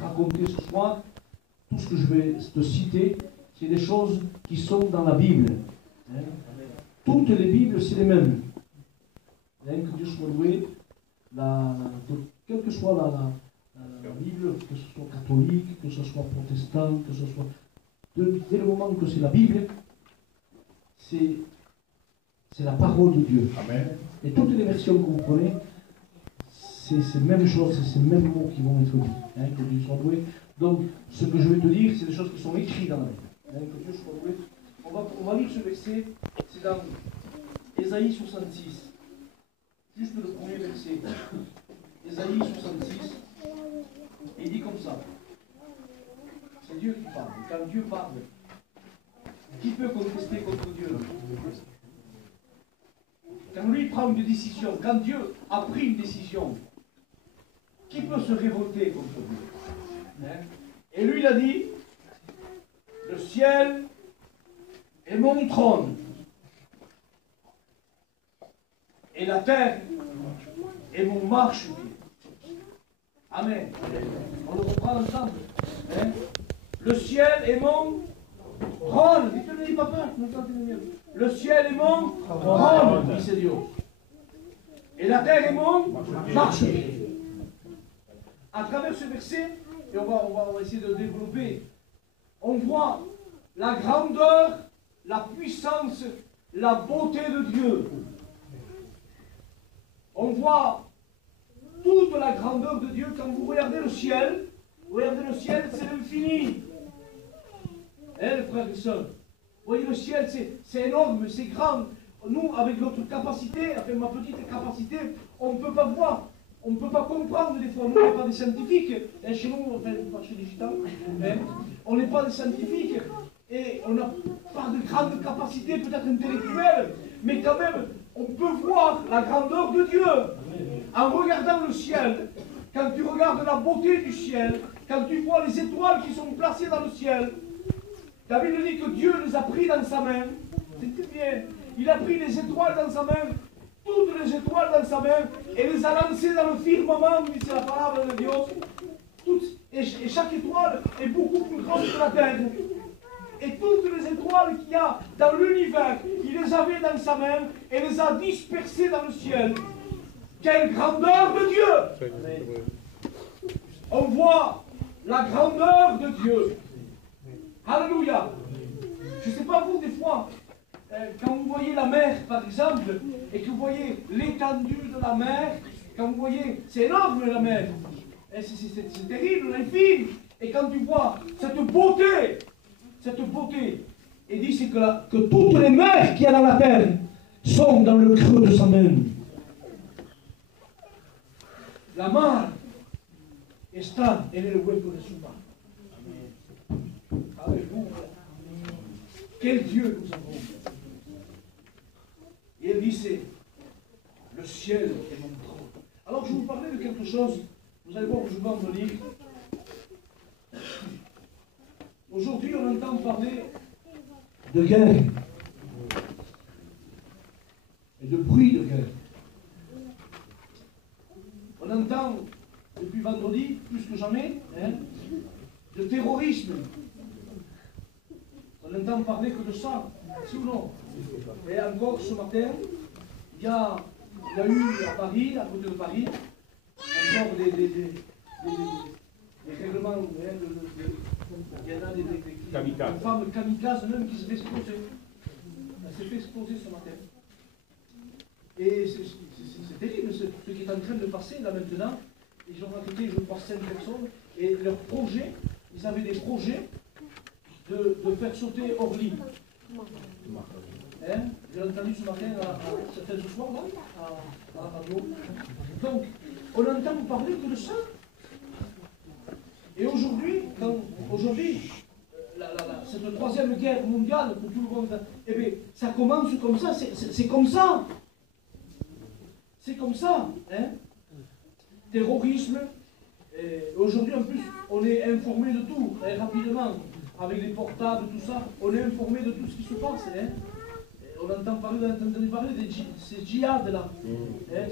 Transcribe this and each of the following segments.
raconter ce soir, tout ce que je vais te citer, c'est des choses qui sont dans la Bible. Hein. Toutes les Bibles, c'est les mêmes. Hein, que Dieu soit loué, quelle que soit la Bible, que ce soit catholique, que ce soit protestant, que ce soit... Dès le moment que c'est la Bible, c'est la parole de Dieu. Amen. Et toutes les versions que vous prenez, c'est ces mêmes choses, c'est ces mêmes mots qui vont être dits. Hein, que Dieu soit loué. Donc, ce que je vais te dire, c'est des choses qui sont écrites dans la Bible. Hein, que Dieu soit loué. On va lire ce verset, c'est dans Ésaïe 66. Juste le premier verset. Ésaïe 66. Il dit comme ça. C'est Dieu qui parle. Quand Dieu parle, qui peut contester contre Dieu? Quand lui prend une décision, quand Dieu a pris une décision, qui peut se révolter contre Dieu? Hein? Et lui, il a dit, le ciel est mon trône, et la terre est mon marchepied. Amen. On le reprend ensemble. Hein? Le ciel est mon trône. Ne dis pas peur. Le ciel est mon trône, dit Dieu. Et la terre est mon marchepied. À travers ce verset, et on va essayer de développer, on voit la grandeur, la puissance, la beauté de Dieu. On voit toute la grandeur de Dieu. Quand vous regardez le ciel, c'est l'infini. Hein, les frères et sœurs? Vous voyez, le ciel, c'est énorme, c'est grand. Nous, avec notre capacité, avec ma petite capacité, on ne peut pas voir. On ne peut pas comprendre des fois. Nous, on n'est pas des scientifiques. Hein, chez nous, enfin, pas chez les gitans, hein, on n'est pas des scientifiques. Et on n'a pas de grande capacité, peut-être intellectuelle. Mais quand même, on peut voir la grandeur de Dieu. En regardant le ciel, quand tu regardes la beauté du ciel, quand tu vois les étoiles qui sont placées dans le ciel, la Bible dit que Dieu les a pris dans sa main. C'est très bien. Il a pris les étoiles dans sa main, toutes les étoiles dans sa main, et les a lancées dans le firmament, c'est la parole de Dieu. Et chaque étoile est beaucoup plus grande que la terre. Et toutes les étoiles qu'il y a dans l'univers, il les avait dans sa main et les a dispersées dans le ciel. Quelle grandeur de Dieu! On voit la grandeur de Dieu. Alléluia! Je ne sais pas vous, des fois, quand vous voyez la mer, par exemple, et que vous voyez l'étendue de la mer, quand vous voyez, c'est énorme la mer, c'est terrible, l'infini. Et quand tu vois cette beauté, il dit c'est que toutes les mers qu'il y a dans la terre sont dans le creux de sa main. La mar está en el hueco de su mano. Alléluia. Quel Dieu nous avons. Et il dit c'est le ciel est mon trône. Alors je vais vous parler de quelque chose. Vous allez voir où je vais en venir. Aujourd'hui, on entend parler de guerre et de bruit de guerre. On entend, depuis vendredi, plus que jamais, de terrorisme. On entend parler que de ça, si ou non. Et encore ce matin, il y a eu à Paris, à côté de Paris, encore des règlements, il y en a des femmes kamikazes même qui se fait exploser. Elle s'est fait exploser ce matin. Et c'est terrible ce qui est en train de passer là maintenant. Ils ont recruté, je crois, 5 personnes. Et leur projet, ils avaient des projets de faire sauter Orly. Hein? J'ai entendu ce matin, ce soir, là, à la radio. Donc, on entend parler que de ça. Et aujourd'hui, cette troisième guerre mondiale, pour tout le monde, eh bien, ça commence comme ça, c'est comme ça. C'est comme ça. Hein? Terrorisme. Aujourd'hui, en plus, on est informé de tout, rapidement. Avec les portables, tout ça, on est informé de tout ce qui se passe. Hein? On entend parler de ces djihad là. Hein?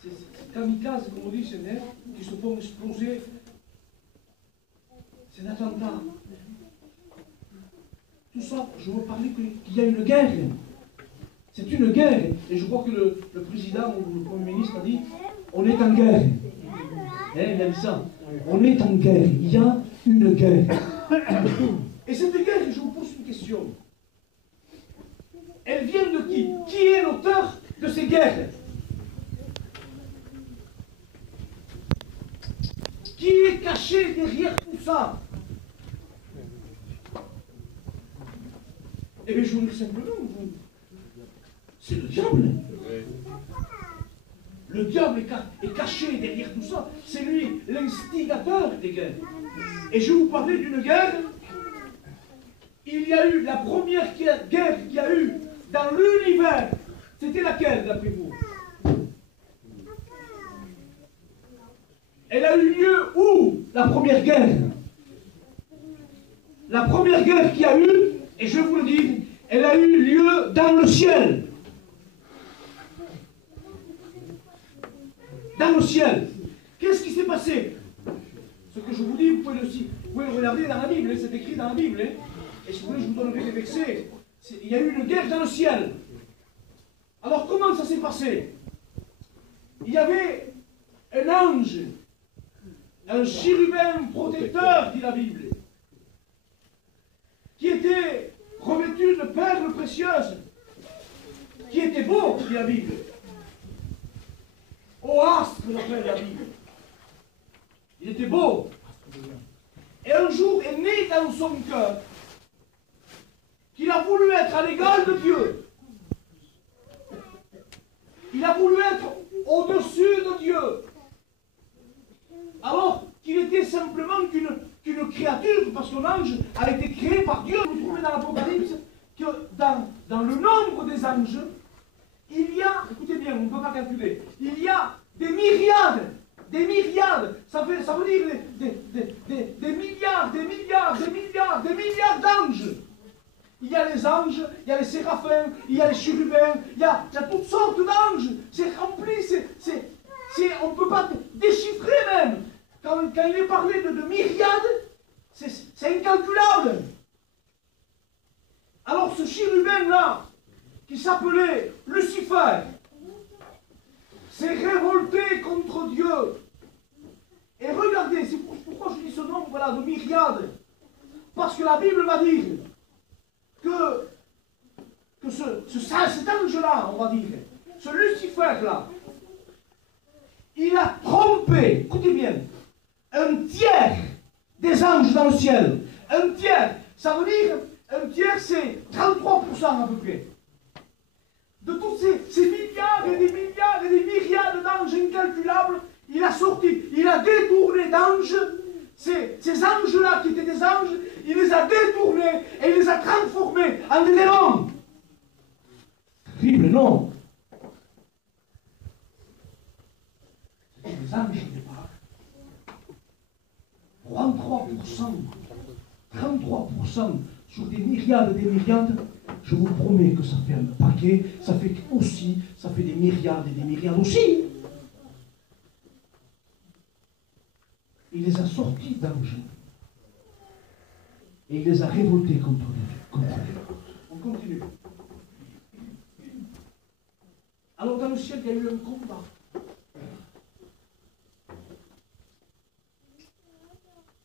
Ces kamikazes, comme on dit, qui se font exploser. c'est l'attentat. Tout ça, je veux parler qu'il y a une guerre. C'est une guerre. Et je crois que le président ou le Premier ministre a dit, on est en guerre. Il a dit ça. On est en guerre. Il y a une guerre. Et cette guerre, je vous pose une question. Elle vient de qui? Qui est l'auteur de ces guerres? Qui est caché derrière tout ça? Eh bien, je vous dis simplement, c'est le diable. Le diable est caché derrière tout ça. C'est lui l'instigateur des guerres. Et je vais vous parler d'une guerre. Il y a eu la première guerre qu'il y a eu dans l'univers. C'était laquelle, d'après vous? Elle a eu lieu où, la première guerre? La première guerre qu'il y a eu, et je vous le dis, elle a eu lieu dans le ciel. Dans le ciel. Qu'est-ce qui s'est passé? Ce que je vous dis, vous pouvez le regarder dans la Bible, c'est écrit dans la Bible. Et si vous voulez, je vous donnerai des versets. Il y a eu une guerre dans le ciel. Alors comment ça s'est passé? Il y avait un ange, un chérubin protecteur, dit la Bible, qui était revêtu de perles précieuses, qui était beau, dit la Bible. Au astre, l'appelle la Bible. Il était beau. Et un jour est né dans son cœur qu'il a voulu être à l'égal de Dieu. Il a voulu être au-dessus de Dieu. Alors qu'il était simplement qu'une créature, parce que l'ange a été créé par Dieu. Vous trouvez dans l'Apocalypse que dans le nombre des anges, il y a, écoutez bien, on ne peut pas calculer, il y a des myriades, ça veut dire des milliards d'anges. Il y a les anges, il y a les séraphins, il y a les chérubins, il y a toutes sortes d'anges. C'est rempli, on ne peut pas déchiffrer même. Quand il est parlé de myriades, c'est incalculable. Alors ce chérubin-là, qui s'appelait Lucifer, s'est révolté contre Dieu. Et regardez, c'est pourquoi je dis ce nombre voilà, de myriades. Parce que la Bible va dire que cet ange-là, on va dire, ce Lucifer-là, il a trompé, écoutez bien, un tiers des anges dans le ciel. Un tiers, ça veut dire, un tiers c'est 33% à peu près. De tous ces milliards et des milliards et des myriades d'anges incalculables, il a détourné d'anges, ces anges-là qui étaient des anges, il les a détournés et il les a transformés en des démons. Terrible, non? C'était des anges au départ. 33% sur des myriades et des myriades, je vous promets que ça fait un paquet, ça fait des myriades et des myriades aussi. Il les a sortis d'anges. Et il les a révoltés contre lui. On continue. Alors dans le ciel, il y a eu un combat.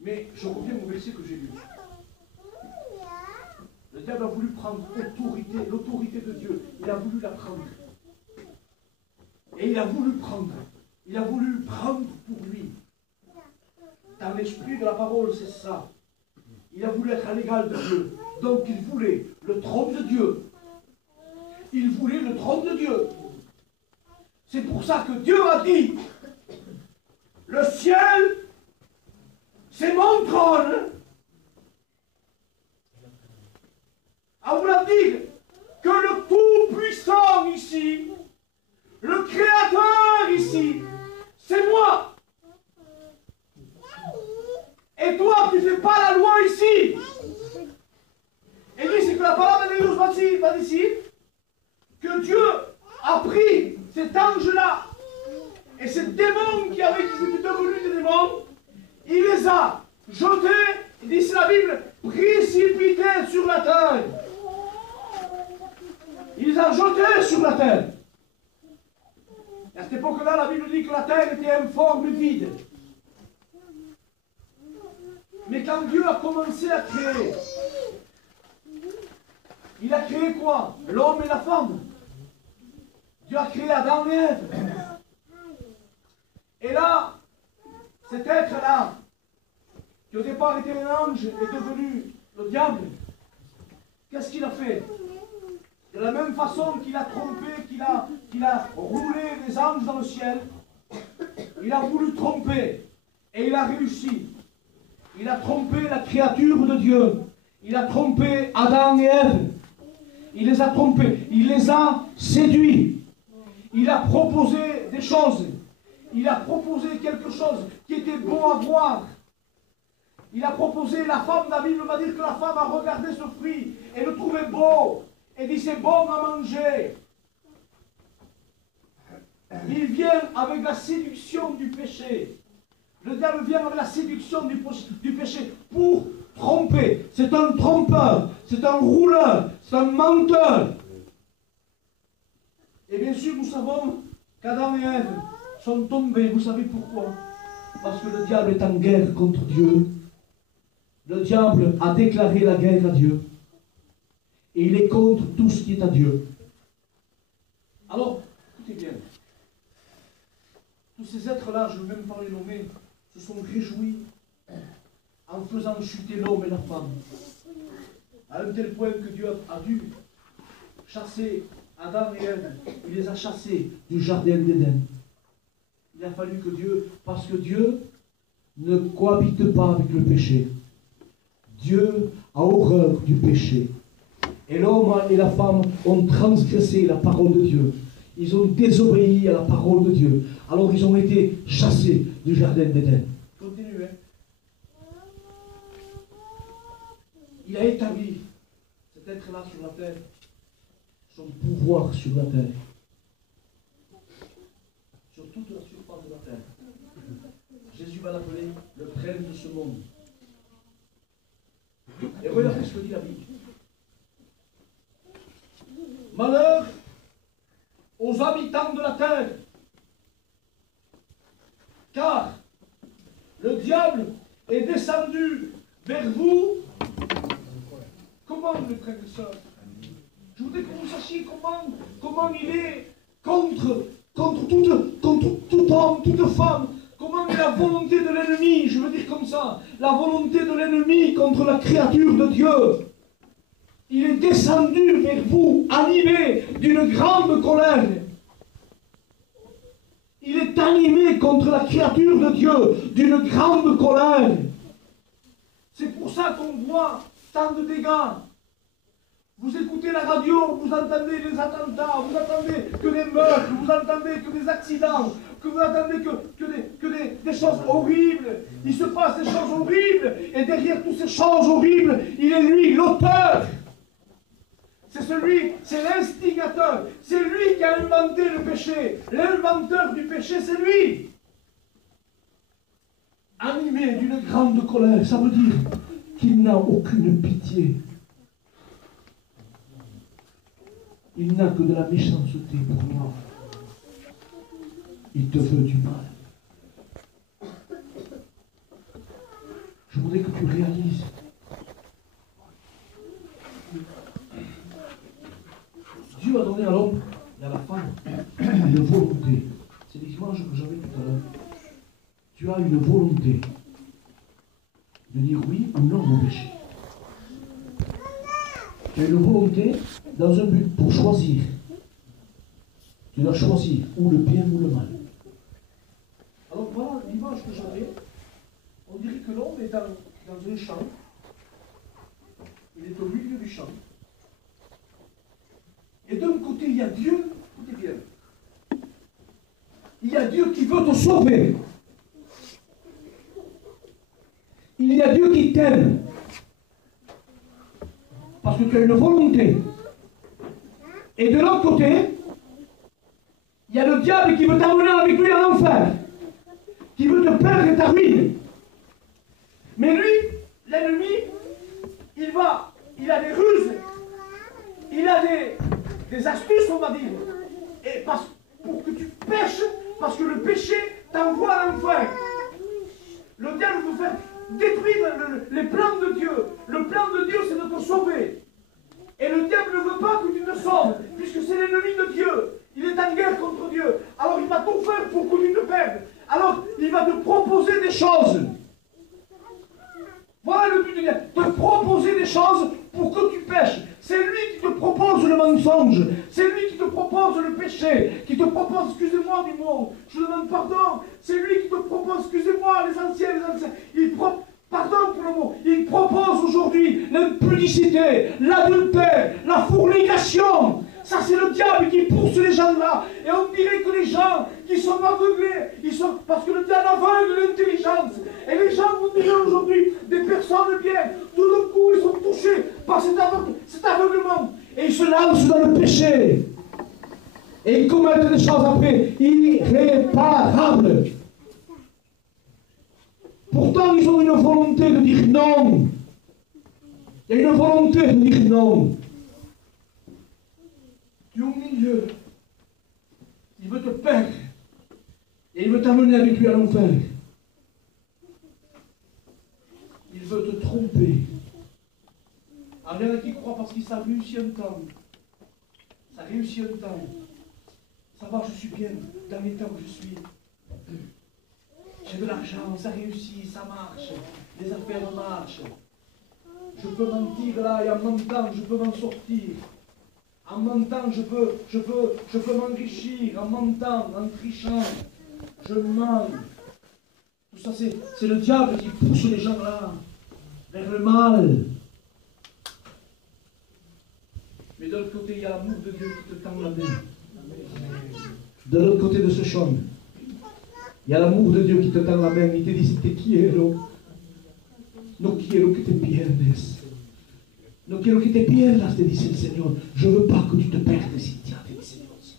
Mais je reviens au verset que j'ai lu. Le diable a voulu prendre l'autorité de Dieu. Il a voulu la prendre. Et il a voulu prendre pour lui. Dans l'esprit de la parole, c'est ça. Il a voulu être à l'égal de Dieu. Donc il voulait le trône de Dieu. Il voulait le trône de Dieu. C'est pour ça que Dieu a dit, le ciel, c'est mon trône. À vous la dire que le Tout-Puissant ici, le Créateur ici, c'est moi. Et toi, tu ne fais pas la loi ici. Et lui, c'est que la parole de Dieu va ici, que Dieu a pris cet ange-là et ces démons qui étaient devenus des démons, il les a jetés Il dit, c'est la Bible, précipité sur la terre. Il les a jetés sur la terre. Et à cette époque-là, la Bible dit que la terre était informe, vide. Mais quand Dieu a commencé à créer, il a créé quoi? L'homme et la femme. Dieu a créé Adam et Ève. Et là, cet être-là, qui au départ était un ange, est devenu le diable. Qu'est-ce qu'il a fait? De la même façon qu'il a trompé, qu'il a roulé les anges dans le ciel, il a voulu tromper. Et il a réussi. Il a trompé la créature de Dieu. Il a trompé Adam et Ève. Il les a trompés. Il les a séduits. Il a proposé des choses. Il a proposé quelque chose qui était bon à voir. Il a proposé, la femme, la Bible va dire que la femme a regardé ce fruit et le trouvait beau. Et dit c'est bon à manger. Il vient avec la séduction du péché. Le diable vient avec la séduction du péché pour tromper. C'est un trompeur, c'est un rouleur, c'est un menteur. Et bien sûr, nous savons qu'Adam et Ève sont tombés. Vous savez pourquoi? Parce que le diable est en guerre contre Dieu. Le diable a déclaré la guerre à Dieu. Et il est contre tout ce qui est à Dieu. Alors, écoutez bien. Tous ces êtres-là, je ne veux même pas les nommer, se sont réjouis en faisant chuter l'homme et la femme. À un tel point que Dieu a dû chasser Adam et Ève. Il les a chassés du jardin d'Éden. Il a fallu que Dieu, parce que Dieu ne cohabite pas avec le péché. Dieu a horreur du péché. Et l'homme et la femme ont transgressé la parole de Dieu. Ils ont désobéi à la parole de Dieu. Alors ils ont été chassés du jardin d'Éden. Continuez. Il a établi cet être-là sur la terre, son pouvoir sur la terre, sur toute la surface de la terre. Jésus va l'appeler le prince de ce monde. Et regardez ce que dit la Bible. Malheur aux habitants de la terre, car le diable est descendu vers vous. Comment, mes frères et sœurs? Je voudrais que vous sachiez comment il est contre tout homme, toute femme. Comment est la volonté de l'ennemi, je veux dire comme ça, la volonté de l'ennemi contre la créature de Dieu. Il est descendu vers vous, animé d'une grande colère. Il est animé contre la créature de Dieu, d'une grande colère. C'est pour ça qu'on voit tant de dégâts. Vous écoutez la radio, vous entendez les attentats, vous entendez que des meurtres, vous entendez que des accidents, que vous entendez que des choses horribles. Il se passe des choses horribles, et derrière toutes ces choses horribles, il est lui, l'auteur. C'est l'instigateur, c'est lui qui a inventé le péché. L'inventeur du péché, c'est lui. Animé d'une grande colère, ça veut dire qu'il n'a aucune pitié. Il n'a que de la méchanceté pour moi. Il te veut du mal. Je voudrais que tu réalises. Dieu a donné à l'homme et à la femme une volonté. C'est l'image que j'avais tout à l'heure. Tu as une volonté de dire oui ou non au péché. Tu as une volonté dans un but pour choisir. Tu dois choisir ou le bien ou le mal. Alors voilà l'image que j'avais. On dirait que l'homme est dans un champ. Il est au milieu du champ. Et d'un côté, il y a Dieu. Écoutez bien. Il y a Dieu qui veut te sauver. Il y a Dieu qui t'aime. Parce que tu as une volonté. Et de l'autre côté, il y a le diable qui veut t'emmener avec lui en enfer. Qui veut te perdre et ta ruine. Mais lui, l'ennemi, il a des ruses, il a des astuces, on va dire. Et pour que tu pêches, parce que le péché t'envoie à l'enfer. Le diable veut faire détruire les plans de Dieu. Le plan de Dieu, c'est de te sauver. Et le diable ne veut pas que tu te sauves, puisque c'est l'ennemi de Dieu. Il est en guerre contre Dieu. Alors il va tout faire pour que tu te perdes. Alors il va te proposer des choses. Voilà le but du diable. Te proposer des choses pour que tu pêches. C'est lui qui te propose le mensonge. C'est lui qui te propose le péché. Qui te propose, excusez-moi du mot, je demande pardon. C'est lui qui te propose, excusez-moi, les anciens. Pardon pour le mot. Il propose aujourd'hui l'impudicité, l'adultère, la fornication. Ça, c'est le diable qui pousse les gens là. Et on dirait que les gens qui sont aveuglés, parce que le diable aveugle l'intelligence. Et les gens, vous direz aujourd'hui, des personnes bien, tout d'un coup, ils sont touchés par cet aveuglement. Et ils se lancent dans le péché. Et ils commettent des choses après irréparables. Pourtant, ils ont une volonté de dire non. Il y a une volonté de dire non. Tu es au milieu. Il veut te perdre. Et il veut t'amener avec lui à l'enfer. Il veut te tromper. Alors, il y en a qui croient parce qu'ils savent réussir un temps. Ça réussit un temps. Ça va, je suis bien dans l'état où je suis. J'ai de l'argent, ça réussit, ça marche. Les affaires marchent. Je peux mentir là et en mentant, je peux m'en sortir. En mentant, je peux m'enrichir. En mentant, en trichant, je mens. Tout ça, c'est le diable qui pousse les gens là vers le mal. Mais de l'autre côté, il y a l'amour de Dieu qui te tend la main. De l'autre côté de ce champ, il y a l'amour de Dieu qui te tend la main. Il te dit, te quiero. No quiero que te pierdes. No quiero que te pierdas, te dice el Señor. Je ne veux pas que tu te perdes, Cynthia, te dice Dios.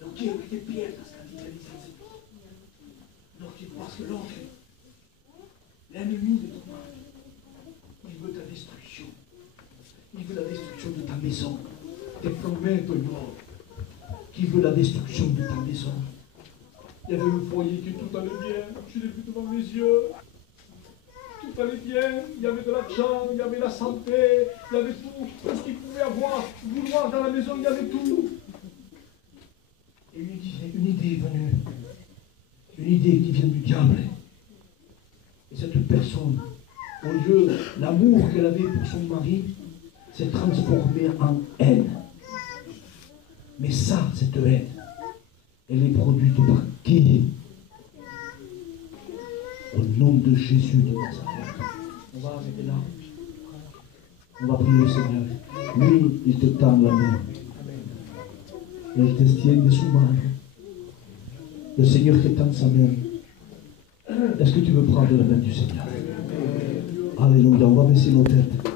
No quiero que te pierdas, te dice el Señor. No quiero, parce que l'autre, l'ennemi de ton âme, il veut ta destruction. Il veut la destruction de ta maison. Te prometto, Lord, qu'il veut la destruction de ta maison. Il y avait un foyer qui tout allait bien. Je l'ai vu devant mes yeux. Tout allait bien. Il y avait de l'argent, il y avait la santé, il y avait tout ce qu'il pouvait vouloir dans la maison, il y avait tout. Et une idée est venue. Une idée qui vient du diable. Et cette personne, au lieu, l'amour qu'elle avait pour son mari, s'est transformé en haine. Mais ça, cette haine, elle est produite par qui? Au nom de Jésus de Nazareth. On va arrêter là. On va prier le Seigneur. Lui, il te tend la main. Il te tient de sous main. Le Seigneur te tend sa main. Est-ce que tu veux prendre la main du Seigneur? Alléluia. On va baisser nos têtes.